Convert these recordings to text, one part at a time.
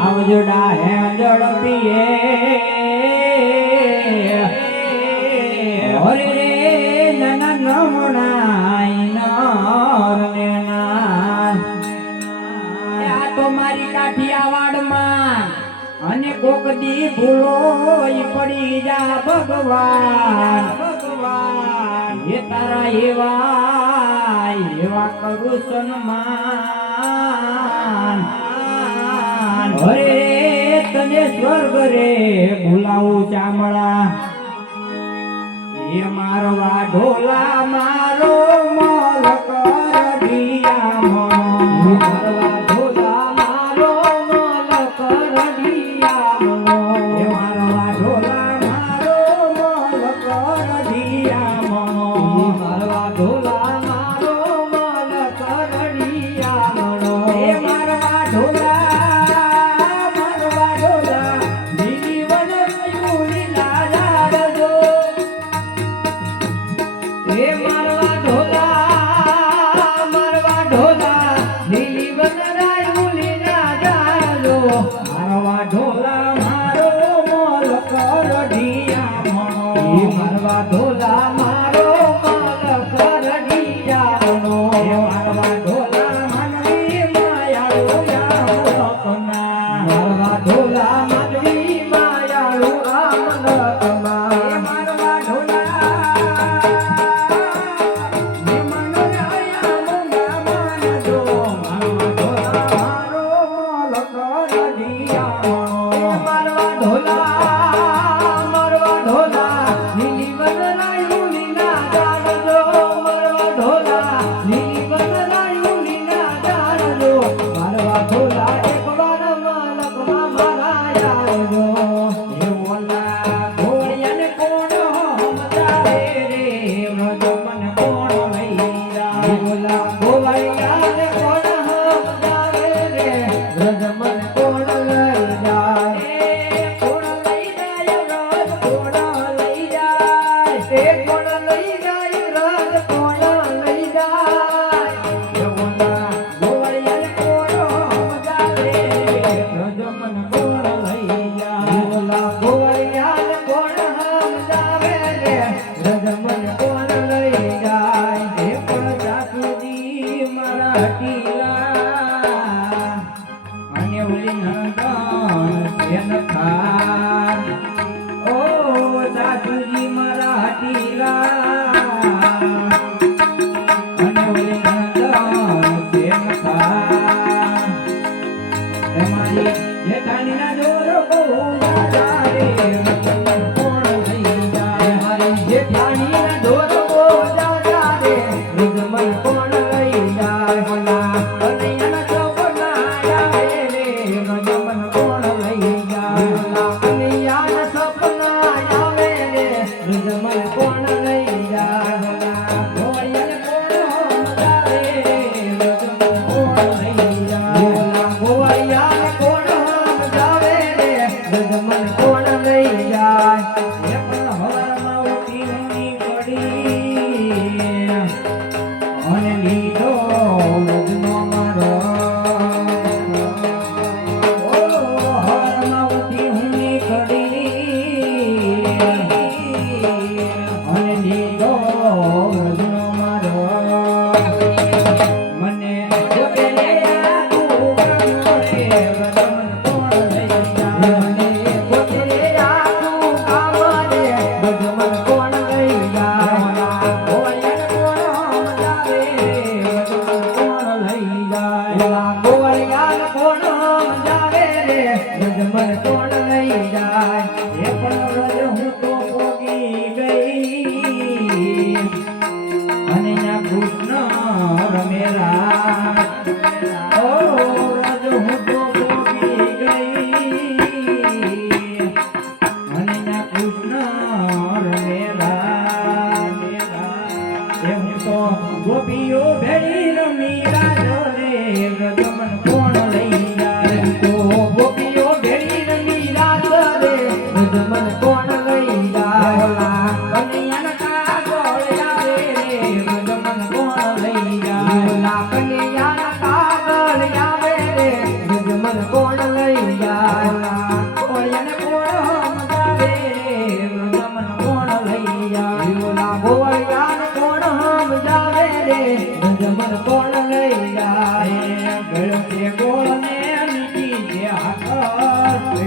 આવજડા હે ઝડપીએ હરે નન નમણાય આ તો મારી કાઠિયાવાડમાં અને કોક દી પડી જા ભગવાન. ભગવાન એ તારા એવા એવા કરું સન્માન માન. અરે તને સ્વર્ગ રે બોલાવું ચામડા. એ મારવા ઢોલામાં ভোলা કેવલીન ગણ જેન ખાર ઓ દાદુજી મારા હટીરા કેવલીન ગણ જેન ખાર તમારી જેઠાણીના જોરો બહુ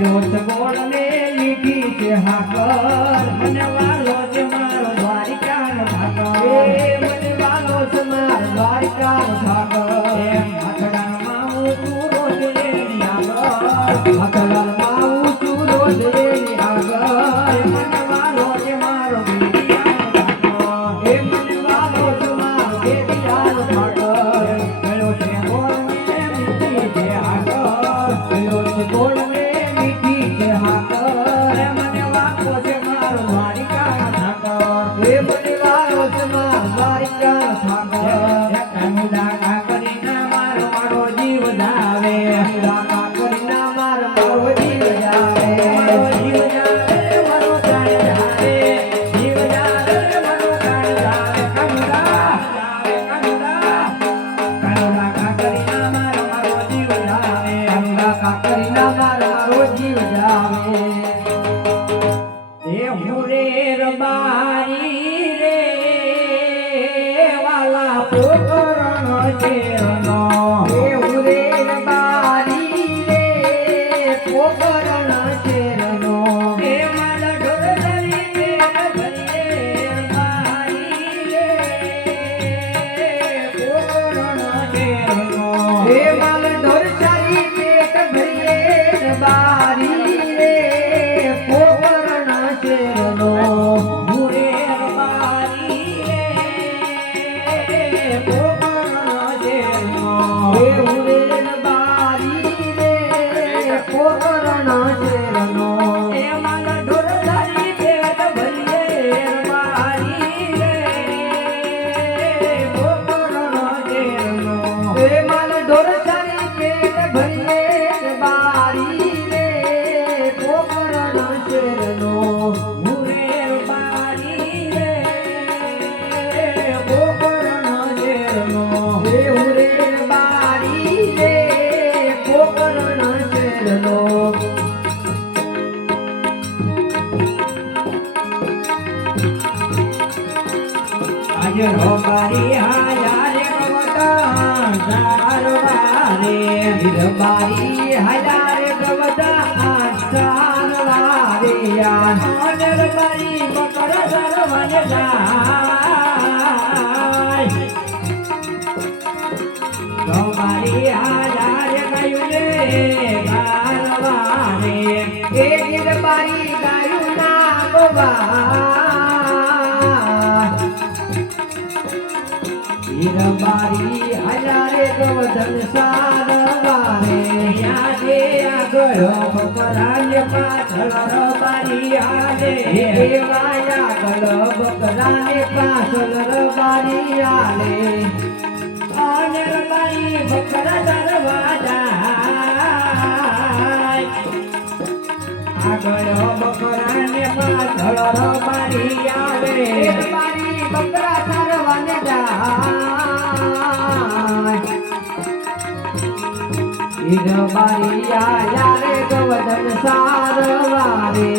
છે ગોળ ને મીઠી છે હાકર. મને વાલો છે મારો દ્વારિકાનો ઠાકર મને વાલો છે માર દ્વારિકાનો ઠાકર એમ આખડામાં તું રોજ એની આગળ. Yeah. Deus. આજ રોબારી હાયા રે કવતા સારવારે બારી હજાર ગવદા આસાર વારિયા અનર બારી બકર સરવને જાય. રોબારી હાયા રે કયું રે ગારવારે એ ગીર બારી ગાયું ના ગોવા. ગીર બારી હજારે ગવદન સારવારે યાદે આગળ બકરાને પાછળ રબારી આલે. દેવાયા ગળ બકરાને પાછળ રબારી આલે. અને રબારી બકરા દરવાજા આગળ બકરાને પાછળ રબારી આવે બારી બકરા ઈર બારી આયા રે ગવદન સારવારે